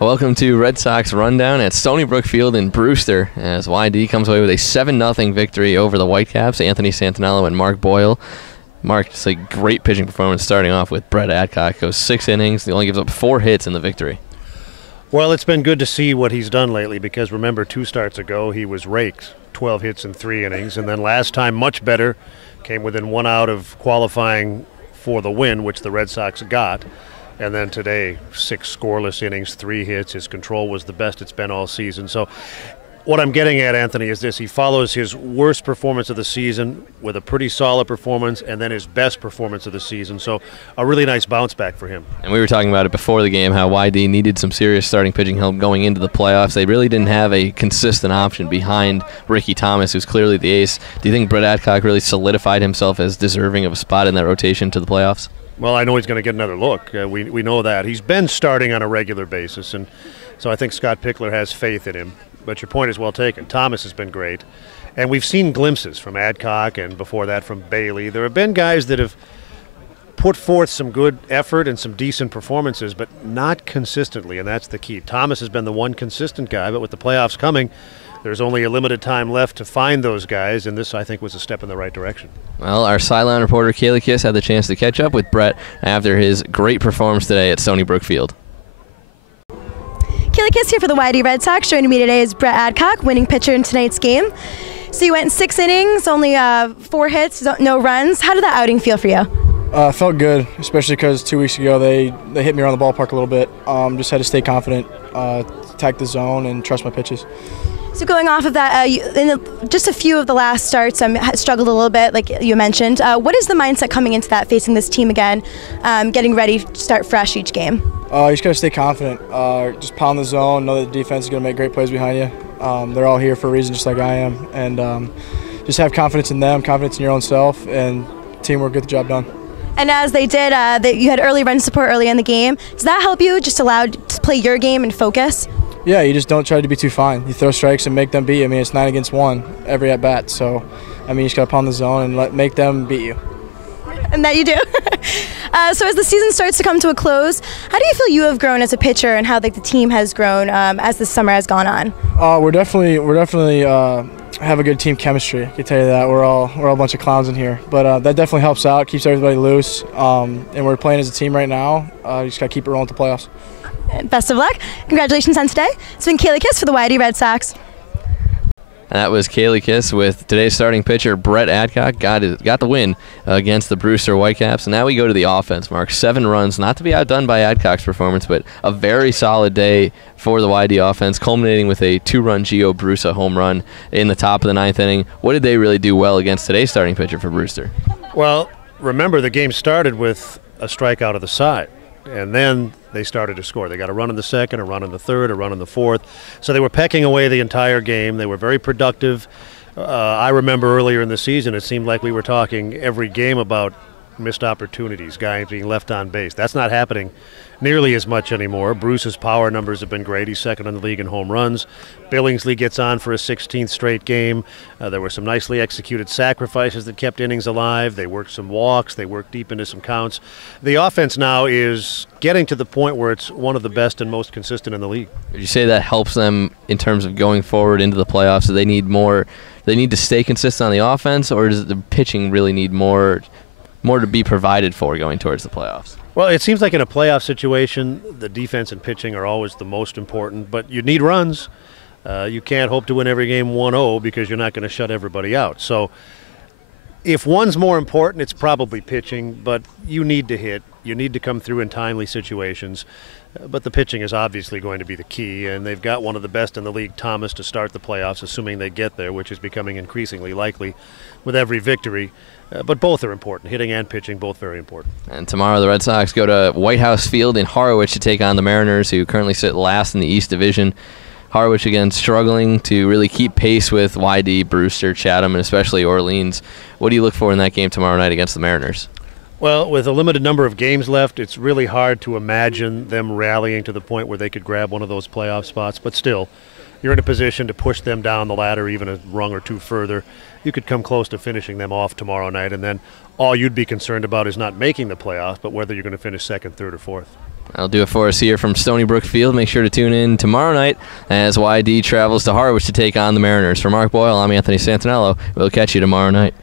Welcome to Red Sox Rundown at Stony Brook Field in Brewster as YD comes away with a 7-0 victory over the Whitecaps. Anthony Santinello and Mark Boyle. Mark, just a great pitching performance starting off with Brett Adcock. Goes 6 innings. He only gives up 4 hits in the victory. Well, it's been good to see what he's done lately because remember 2 starts ago he was raked, 12 hits in 3 innings, and then last time much better, came within 1 out of qualifying for the win, which the Red Sox got. And then today, 6 scoreless innings, 3 hits. His control was the best it's been all season. So what I'm getting at, Anthony, is this. He follows his worst performance of the season with a pretty solid performance and then his best performance of the season. So a really nice bounce back for him. And we were talking about it before the game, how YD needed some serious starting pitching help going into the playoffs. They really didn't have a consistent option behind Ricky Thomas, who's clearly the ace. Do you think Brett Adcock really solidified himself as deserving of a spot in that rotation to the playoffs? Well, I know he's going to get another look. We know that. He's been starting on a regular basis, and so I think Scott Pickler has faith in him. But your point is well taken. Thomas has been great. And we've seen glimpses from Adcock and before that from Bailey. There have been guys that have put forth some good effort and some decent performances, but not consistently, and that's the key. Thomas has been the one consistent guy, but with the playoffs coming, there's only a limited time left to find those guys, and this, I think, was a step in the right direction. Well, our sideline reporter, Kaylee Kiss, had the chance to catch up with Brett after his great performance today at Stony Brook Field. Kaylee Kiss here for the YD Red Sox. Joining me today is Brett Adcock, winning pitcher in tonight's game. So you went 6 innings, only 4 hits, no runs. How did that outing feel for you? Felt good, especially because 2 weeks ago they hit me around the ballpark a little bit. Just had to stay confident, attack the zone, and trust my pitches. So going off of that, just a few of the last starts struggled a little bit, like you mentioned. What is the mindset coming into that, facing this team again, getting ready to start fresh each game? You just got to stay confident. Just pound the zone, know that the defense is going to make great plays behind you. They're all here for a reason, just like I am. And just have confidence in them, confidence in your own self, and teamwork, get the job done. And as they did, you had early run support early in the game. Does that help you, just allowed to play your game and focus? Yeah, you just don't try to be too fine. You throw strikes and make them beat you. I mean, it's 9 against 1 every at bat. So, I mean, you just got to pound the zone and make them beat you. And that you do. So as the season starts to come to a close, how do you feel you have grown as a pitcher and how the team has grown as the summer has gone on? We're definitely have a good team chemistry. I can tell you that. We're all a bunch of clowns in here, but that definitely helps out, keeps everybody loose. And we're playing as a team right now. You just got to keep it rolling to the playoffs. Best of luck. Congratulations on today. It's been Kaylee Kiss for the YD Red Sox. And that was Kaylee Kiss with today's starting pitcher, Brett Adcock. Got the win against the Brewster Whitecaps. And now we go to the offense, Mark. 7 runs, not to be outdone by Adcock's performance, but a very solid day for the YD offense, culminating with a 2-run Gio Brusa home run in the top of the 9th inning. What did they really do well against today's starting pitcher for Brewster? Well, remember the game started with a strikeout of the side. And then they started to score. They got a run in the second, a run in the third, a run in the fourth. So they were pecking away the entire game. They were very productive. I remember earlier in the season, it seemed like we were talking every game about missed opportunities, guys being left on base. That's not happening nearly as much anymore. Bruce's power numbers have been great. He's second in the league in home runs. Billingsley gets on for a 16th straight game. There were some nicely executed sacrifices that kept innings alive. They worked some walks. They worked deep into some counts. The offense now is getting to the point where it's one of the best and most consistent in the league. Would you say that helps them in terms of going forward into the playoffs? Do they need more? They need to stay consistent on the offense, or does the pitching really need more to be provided for going towards the playoffs? Well, it seems like in a playoff situation, the defense and pitching are always the most important, but you need runs. You can't hope to win every game 1-0 because you're not going to shut everybody out. So if one's more important, it's probably pitching, but you need to hit. You need to come through in timely situations. But the pitching is obviously going to be the key, and they've got one of the best in the league, Thomas, to start the playoffs, assuming they get there, which is becoming increasingly likely with every victory. But both are important, hitting and pitching, both very important. And tomorrow the Red Sox go to White House Field in Harwich to take on the Mariners, who currently sit last in the East Division. Harwich, again, struggling to really keep pace with YD, Brewster, Chatham, and especially Orleans. What do you look for in that game tomorrow night against the Mariners? Well, with a limited number of games left, it's really hard to imagine them rallying to the point where they could grab one of those playoff spots. But still, you're in a position to push them down the ladder even a rung or two further. You could come close to finishing them off tomorrow night, and then all you'd be concerned about is not making the playoffs, but whether you're going to finish second, third, or fourth. That'll do it for us here from Stony Brook Field. Make sure to tune in tomorrow night as YD travels to Harwich to take on the Mariners. For Mark Boyle, I'm Anthony Santinello. We'll catch you tomorrow night.